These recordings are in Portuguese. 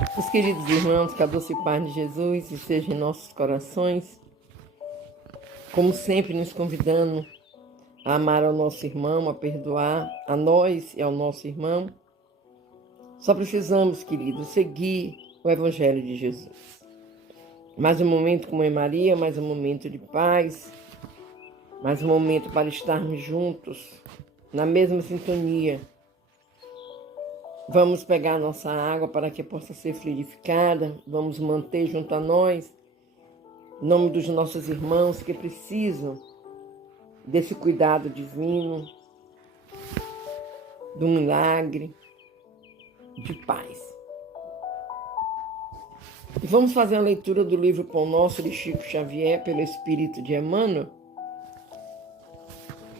Meus queridos irmãos, que a doce paz de Jesus esteja em nossos corações, como sempre nos convidando a amar ao nosso irmão, a perdoar a nós e ao nosso irmão. Só precisamos, queridos, seguir o Evangelho de Jesus. Mais um momento com Mãe Maria, mais um momento de paz, mais um momento para estarmos juntos, na mesma sintonia. Vamos pegar a nossa água para que possa ser fluidificada, vamos manter junto a nós, em nome dos nossos irmãos que precisam desse cuidado divino, do milagre, de paz. E vamos fazer a leitura do livro Pão Nosso de Chico Xavier, pelo Espírito de Emmanuel.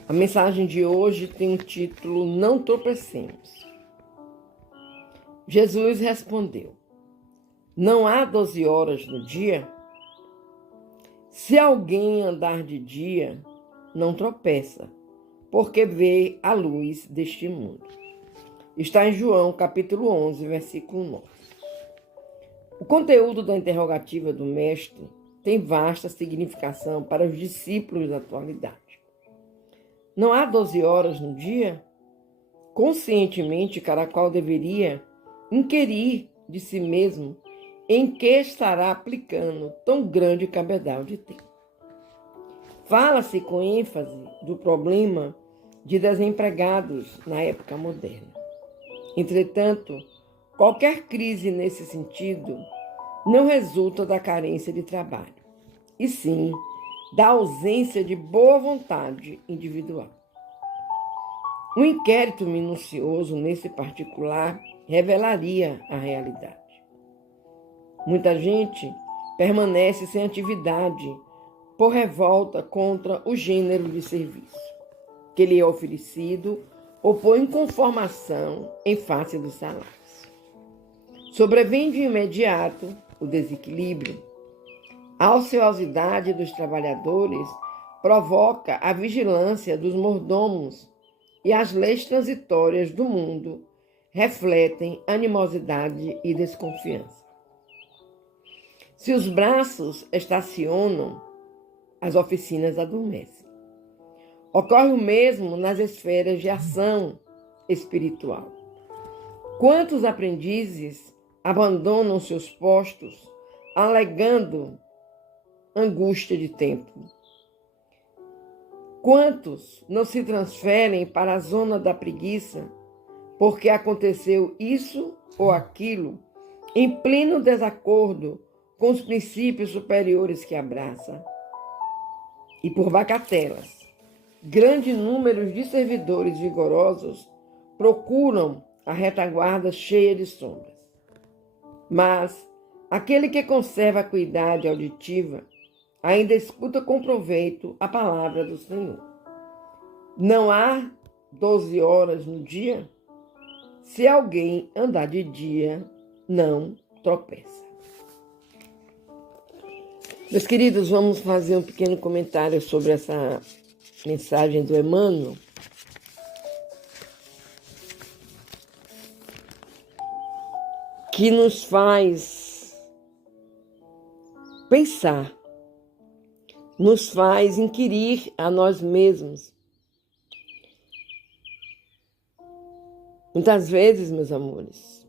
A mensagem de hoje tem o título Não Tropecemos. Jesus respondeu: não há 12 horas no dia? Se alguém andar de dia, não tropeça, porque vê a luz deste mundo. Está em João, capítulo 11, versículo 9. O conteúdo da interrogativa do Mestre tem vasta significação para os discípulos da atualidade. Não há 12 horas no dia? Conscientemente, cada qual deveria inquirir de si mesmo em que estará aplicando tão grande cabedal de tempo. Fala-se com ênfase do problema de desempregados na época moderna. Entretanto, qualquer crise nesse sentido não resulta da carência de trabalho, e sim da ausência de boa vontade individual. Um inquérito minucioso nesse particular revelaria a realidade. Muita gente permanece sem atividade por revolta contra o gênero de serviço que lhe é oferecido ou por inconformação em face dos salários. Sobrevém de imediato o desequilíbrio. A ociosidade dos trabalhadores provoca a vigilância dos mordomos e as leis transitórias do mundo refletem animosidade e desconfiança. Se os braços estacionam, as oficinas adormecem. Ocorre o mesmo nas esferas de ação espiritual. Quantos aprendizes abandonam seus postos alegando angústia de tempo? Quantos não se transferem para a zona da preguiça porque aconteceu isso ou aquilo, em pleno desacordo com os princípios superiores que abraça? E por bagatelas, grande número de servidores vigorosos procuram a retaguarda cheia de sombras. Mas aquele que conserva a acuidade auditiva ainda escuta com proveito a palavra do Senhor. Não há 12 horas no dia? Se alguém andar de dia, não tropeça. Meus queridos, vamos fazer um pequeno comentário sobre essa mensagem do Emmanuel. Que nos faz pensar, nos faz inquirir a nós mesmos. Muitas vezes, meus amores,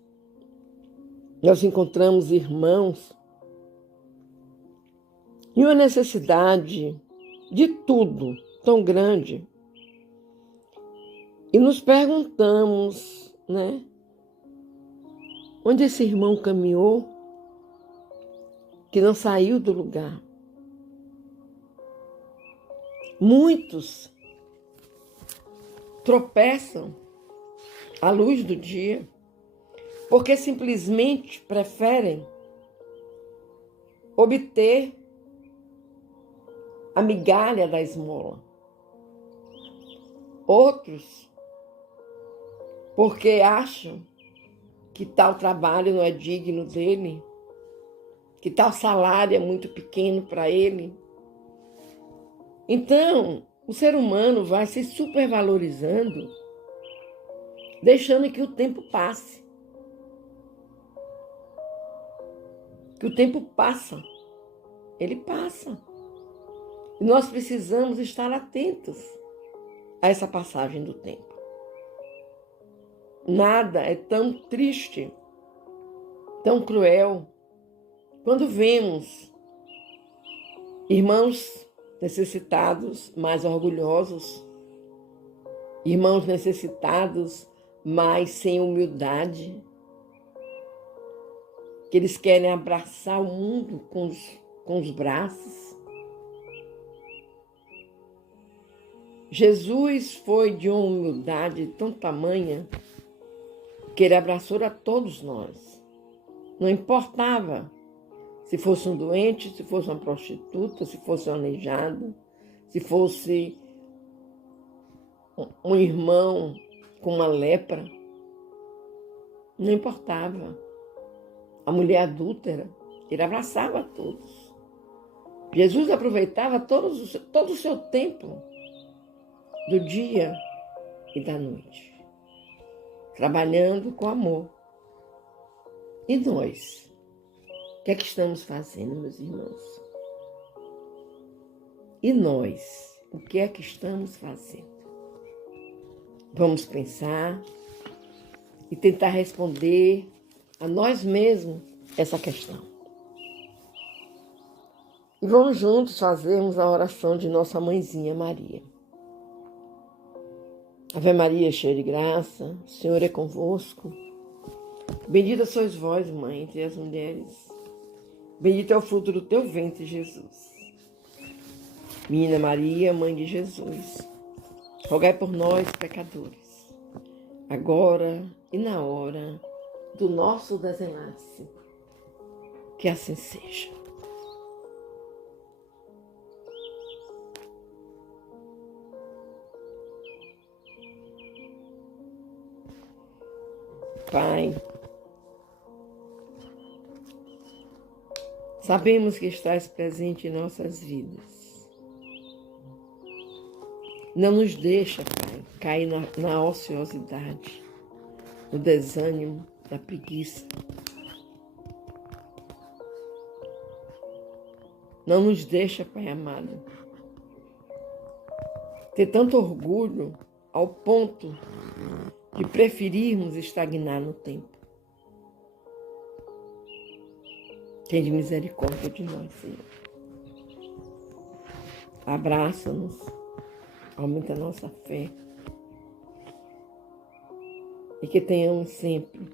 nós encontramos irmãos em uma necessidade de tudo tão grande e nos perguntamos, né? Onde esse irmão caminhou que não saiu do lugar? Muitos tropeçam à luz do dia porque simplesmente preferem obter a migalha da esmola. Outros porque acham que tal trabalho não é digno dele, que tal salário é muito pequeno para ele. Então, o ser humano vai se supervalorizando, deixando que o tempo passe. que o tempo passa. Ele passa. E nós precisamos estar atentos a essa passagem do tempo. Nada é tão triste, tão cruel, quando vemos irmãos necessitados, mais orgulhosos, irmãos necessitados, mas sem humildade, que eles querem abraçar o mundo com os braços. Jesus foi de uma humildade tão tamanha que ele abraçou a todos nós. Não importava se fosse um doente, se fosse uma prostituta, se fosse um aleijado, se fosse um irmão com uma lepra. Não importava. A mulher adúltera, ele abraçava a todos. Jesus aproveitava todo o seu tempo do dia e da noite, trabalhando com amor. E nós? O que é que estamos fazendo, meus irmãos? E nós? O que é que estamos fazendo? Vamos pensar e tentar responder a nós mesmos essa questão. E vamos juntos fazermos a oração de nossa mãezinha Maria. Ave Maria, cheia de graça, o Senhor é convosco. Bendita sois vós, mãe, entre as mulheres. Bendito é o fruto do teu ventre, Jesus. Menina Maria, mãe de Jesus, rogai por nós, pecadores, agora e na hora do nosso desenlace. Que assim seja. Pai, sabemos que estás presente em nossas vidas. Não nos deixa, Pai, cair na ociosidade, no desânimo, na preguiça. Não nos deixa, Pai amado, ter tanto orgulho ao ponto de preferirmos estagnar no tempo. Tem de misericórdia de nós, Senhor. Abraça-nos, aumenta a nossa fé e que tenhamos sempre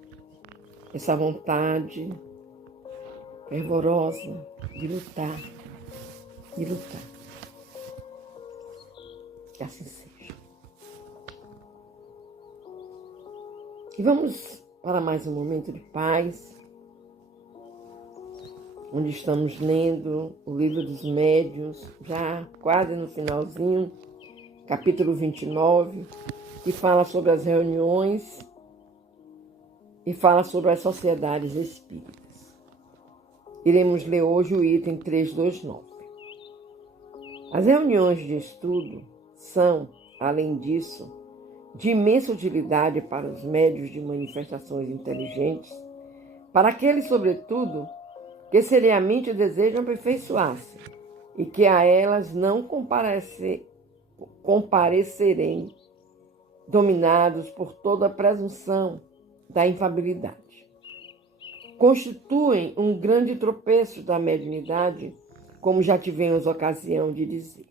essa vontade fervorosa de lutar, de lutar. Que assim seja. E vamos para mais um momento de paz, onde estamos lendo o livro dos Médiuns, já quase no finalzinho, capítulo 29, que fala sobre as reuniões e fala sobre as sociedades espíritas. Iremos ler hoje o item 329. As reuniões de estudo são, além disso, de imensa utilidade para os médiuns de manifestações inteligentes, para aqueles, sobretudo, que seriamente desejam aperfeiçoar-se e que a elas não comparecerem dominados por toda a presunção da infalibilidade. Constituem um grande tropeço da mediunidade, como já tivemos ocasião de dizer,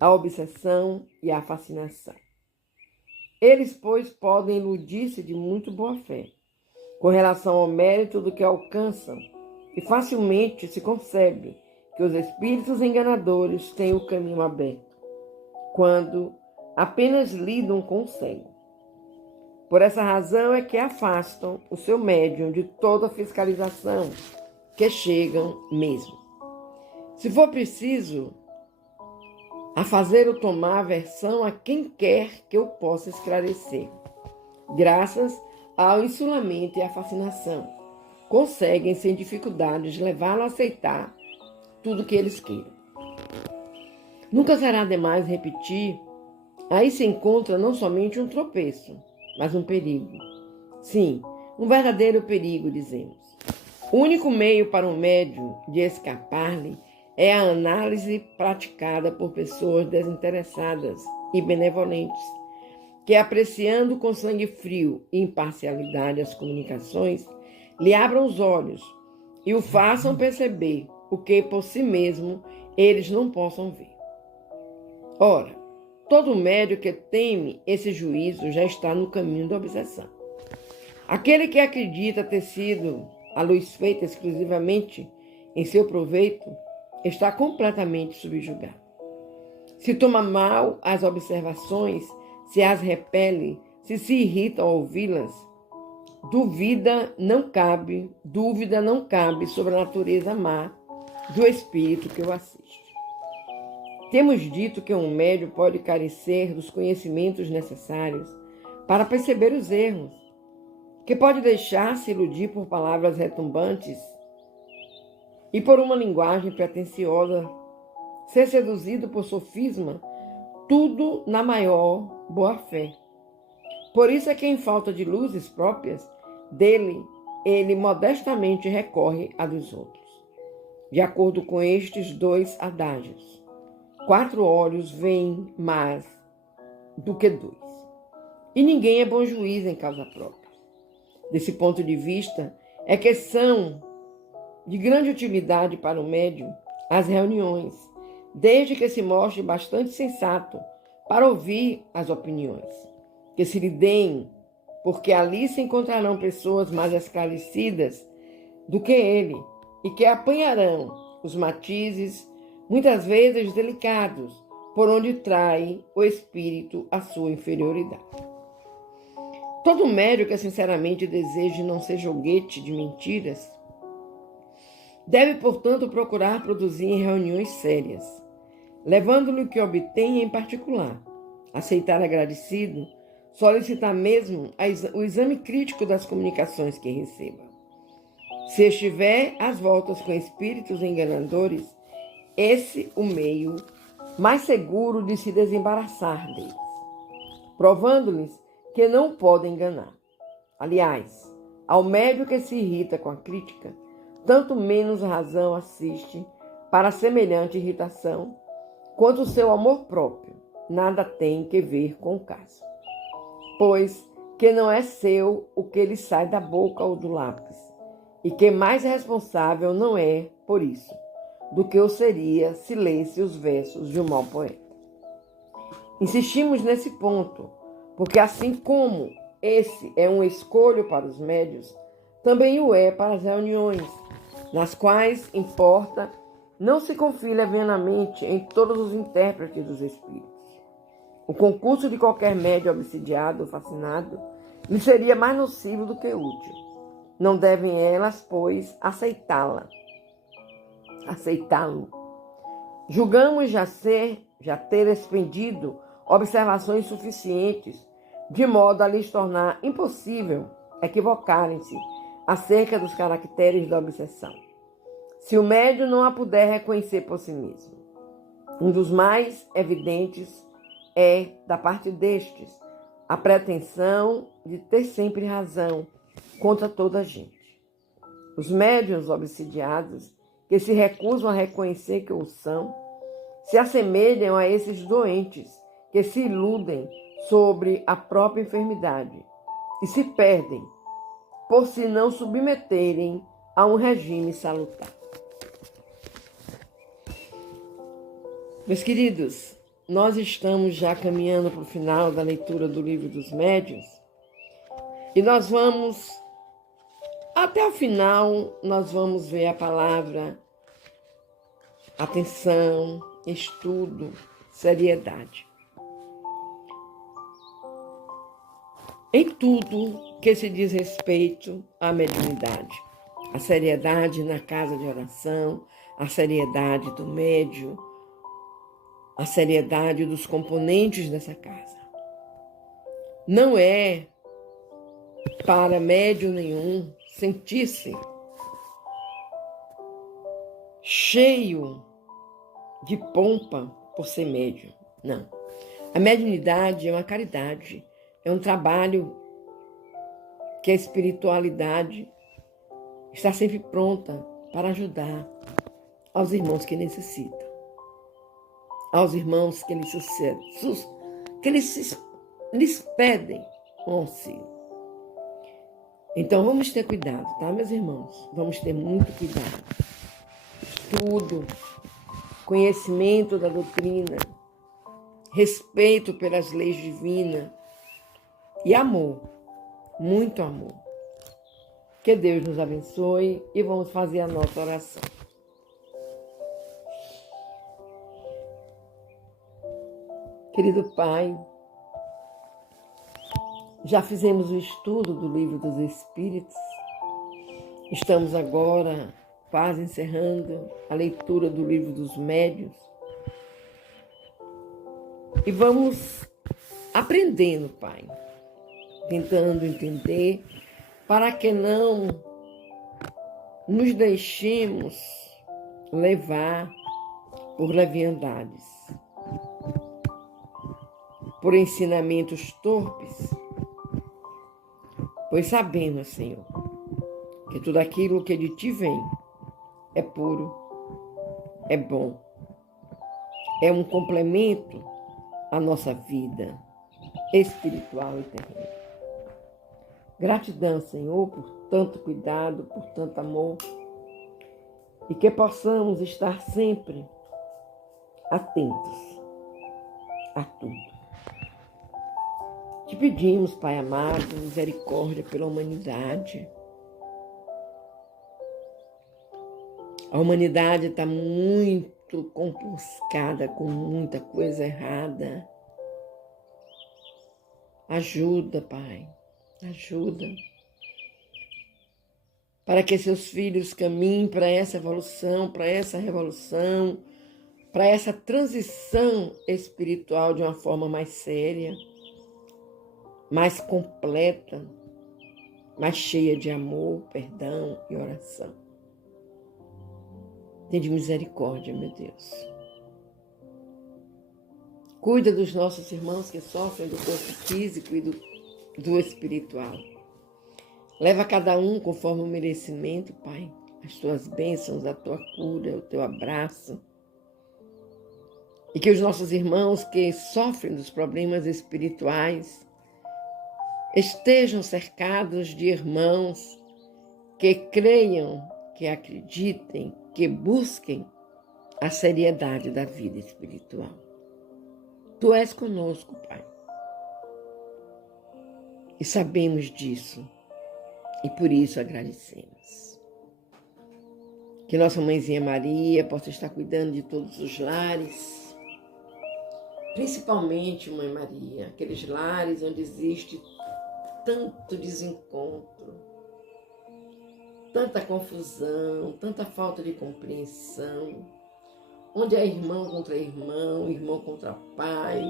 a obsessão e a fascinação. Eles, pois, podem iludir-se de muito boa fé, com relação ao mérito do que alcançam, e facilmente se concebe que os espíritos enganadores têm o caminho aberto, quando apenas lidam com o cego. Por essa razão é que afastam o seu médium de toda fiscalização, que chegam mesmo. Se for preciso, a fazer-o tomar aversão a quem quer que eu possa esclarecer. Graças ao insulamento e à fascinação, conseguem sem dificuldades levá-lo a aceitar tudo que eles queiram. Nunca será demais repetir, aí se encontra não somente um tropeço, mas um perigo. Sim, um verdadeiro perigo, dizemos. O único meio para um médium de escapar-lhe é a análise praticada por pessoas desinteressadas e benevolentes, que, apreciando com sangue frio e imparcialidade as comunicações, lhe abram os olhos e o façam perceber o que por si mesmo eles não possam ver. Ora, todo médium que teme esse juízo já está no caminho da obsessão. Aquele que acredita ter sido a luz feita exclusivamente em seu proveito está completamente subjugado. Se toma mal as observações, se as repele, se irrita ao ouvi-las, dúvida não cabe sobre a natureza má do espírito que o assiste. Temos dito que um médium pode carecer dos conhecimentos necessários para perceber os erros, que pode deixar-se iludir por palavras retumbantes e por uma linguagem pretensiosa, ser seduzido por sofisma, tudo na maior boa-fé. Por isso é que, em falta de luzes próprias dele, ele modestamente recorre à dos outros. De acordo com estes dois adágios, 4 olhos veem mais do que 2. E ninguém é bom juiz em causa própria. Desse ponto de vista, é que são de grande utilidade para o médium as reuniões, desde que se mostre bastante sensato para ouvir as opiniões que se lhe deem, porque ali se encontrarão pessoas mais esclarecidas do que ele e que apanharão os matizes, muitas vezes delicados, por onde trai o espírito a sua inferioridade. Todo médium que sinceramente deseje não ser joguete de mentiras deve, portanto, procurar produzir em reuniões sérias, levando-lhe o que obtém em particular, aceitar agradecido, solicitar mesmo o exame crítico das comunicações que receba. Se estiver às voltas com espíritos enganadores, esse o meio mais seguro de se desembaraçar deles, provando-lhes que não podem enganar. Aliás, ao médium que se irrita com a crítica, tanto menos razão assiste para semelhante irritação, quanto o seu amor próprio nada tem que ver com o caso. Pois que não é seu o que lhe sai da boca ou do lápis, e que mais responsável não é por isso, do que o seria se lesse os versos de um mau poeta. Insistimos nesse ponto, porque assim como esse é um escolho para os médios, também o é para as reuniões, nas quais importa não se confie levianamente em todos os intérpretes dos espíritos. O concurso de qualquer médium obsidiado ou fascinado lhe seria mais nocivo do que útil. Não devem elas, pois, aceitá-lo. Julgamos já ter expendido observações suficientes, de modo a lhes tornar impossível equivocarem-se acerca dos caracteres da obsessão, se o médium não a puder reconhecer por si mesmo. Um dos mais evidentes é, da parte destes, a pretensão de ter sempre razão contra toda a gente. Os médiuns obsidiados, que se recusam a reconhecer que o são, se assemelham a esses doentes que se iludem sobre a própria enfermidade e se perdem por se não submeterem a um regime salutar. Meus queridos, nós estamos já caminhando para o final da leitura do Livro dos Médiuns e até o final, nós vamos ver a palavra atenção, estudo, seriedade. Em tudo que se diz respeito à mediunidade, a seriedade na casa de oração, a seriedade do médium, a seriedade dos componentes dessa casa. Não é para médium nenhum sentir-se cheio de pompa por ser médium. Não. A mediunidade é uma caridade, é um trabalho que a espiritualidade está sempre pronta para ajudar aos irmãos que necessitam, aos irmãos que lhes pedem um auxílio. Então vamos ter cuidado, tá, meus irmãos? Vamos ter muito cuidado. Estudo, conhecimento da doutrina, respeito pelas leis divinas e amor, muito amor. Que Deus nos abençoe e vamos fazer a nossa oração. Querido Pai, já fizemos o estudo do Livro dos Espíritos. Estamos agora quase encerrando a leitura do Livro dos Médiuns. E vamos aprendendo, Pai, tentando entender, para que não nos deixemos levar por leviandades, por ensinamentos torpes, pois sabemos, Senhor, que tudo aquilo que de Ti vem é puro, é bom, é um complemento à nossa vida espiritual e terrena. Gratidão, Senhor, por tanto cuidado, por tanto amor, e que possamos estar sempre atentos a tudo. Te pedimos, Pai amado, misericórdia pela humanidade. A humanidade está muito compuscada com muita coisa errada. Ajuda, Pai, ajuda. Para que seus filhos caminhem para essa evolução, para essa revolução, para essa transição espiritual de uma forma mais séria, mais completa, mais cheia de amor, perdão e oração. Tende misericórdia, meu Deus. Cuida dos nossos irmãos que sofrem do corpo físico e do espiritual. Leva cada um conforme o merecimento, Pai, as tuas bênçãos, a tua cura, o teu abraço. E que os nossos irmãos que sofrem dos problemas espirituais estejam cercados de irmãos que creiam, que acreditem, que busquem a seriedade da vida espiritual. Tu és conosco, Pai. E sabemos disso. E por isso agradecemos. Que nossa Mãezinha Maria possa estar cuidando de todos os lares. Principalmente, Mãe Maria, aqueles lares onde existe tanto desencontro, tanta confusão, tanta falta de compreensão, onde é irmão contra irmão, irmão contra pai,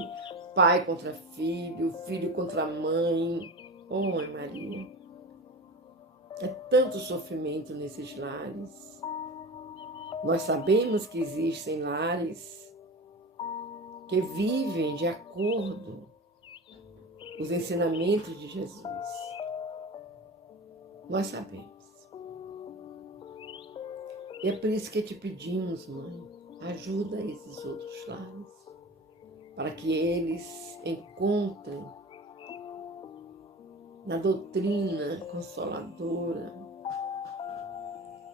pai contra filho, filho contra mãe. Oh, Mãe Maria, é tanto sofrimento nesses lares. Nós sabemos que existem lares que vivem de acordo com os ensinamentos de Jesus. Nós sabemos. E é por isso que te pedimos, Mãe, ajuda esses outros lares, para que eles encontrem na doutrina consoladora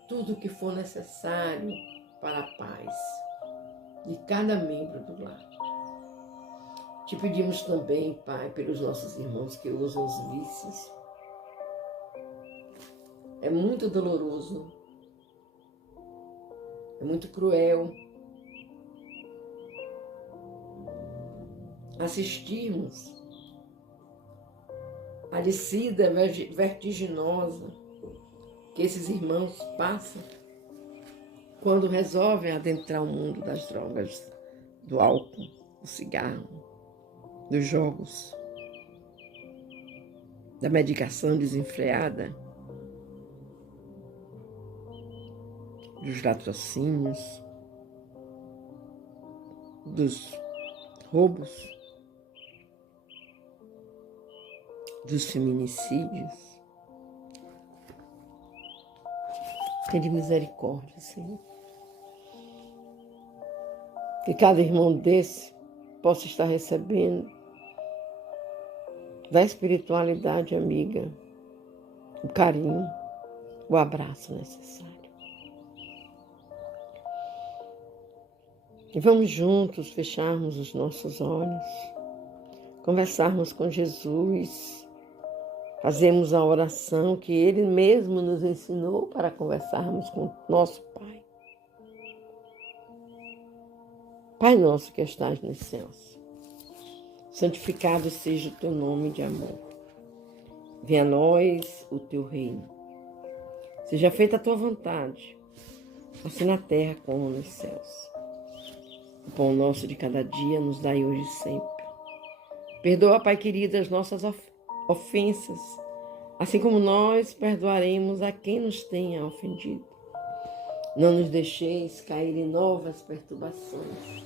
tudo o que for necessário para a paz de cada membro do lar. Te pedimos também, Pai, pelos nossos irmãos que usam os vícios. É muito doloroso, é muito cruel assistirmos a descida vertiginosa que esses irmãos passam quando resolvem adentrar o mundo das drogas, do álcool, do cigarro, dos jogos, da medicação desenfreada, dos latrocínios, dos roubos, dos feminicídios. Tende misericórdia, Senhor. Que cada irmão desse possa estar recebendo da espiritualidade amiga o carinho, o abraço necessário. E vamos juntos fecharmos os nossos olhos, conversarmos com Jesus, fazermos a oração que Ele mesmo nos ensinou para conversarmos com nosso Pai. Pai nosso que estás nos céus, santificado seja o teu nome de amor. Venha a nós o teu reino. Seja feita a tua vontade, assim na terra como nos céus. O pão nosso de cada dia nos dai hoje e sempre. Perdoa, Pai querido, as nossas ofensas, assim como nós perdoaremos a quem nos tenha ofendido. Não nos deixeis cair em novas perturbações,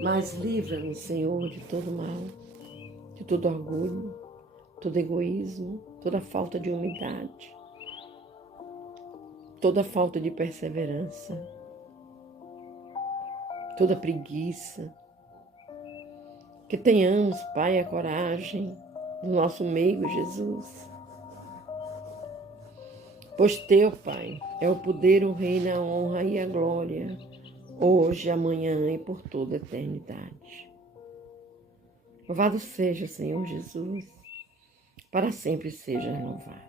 mas livra-nos, Senhor, de todo mal, de todo orgulho, todo egoísmo, toda falta de humildade, toda falta de perseverança, toda preguiça. Que tenhamos, Pai, a coragem do nosso meigo Jesus. Pois teu, Pai, é o poder, o reino, a honra e a glória, hoje, amanhã e por toda a eternidade. Louvado seja, Senhor Jesus, para sempre seja renovado.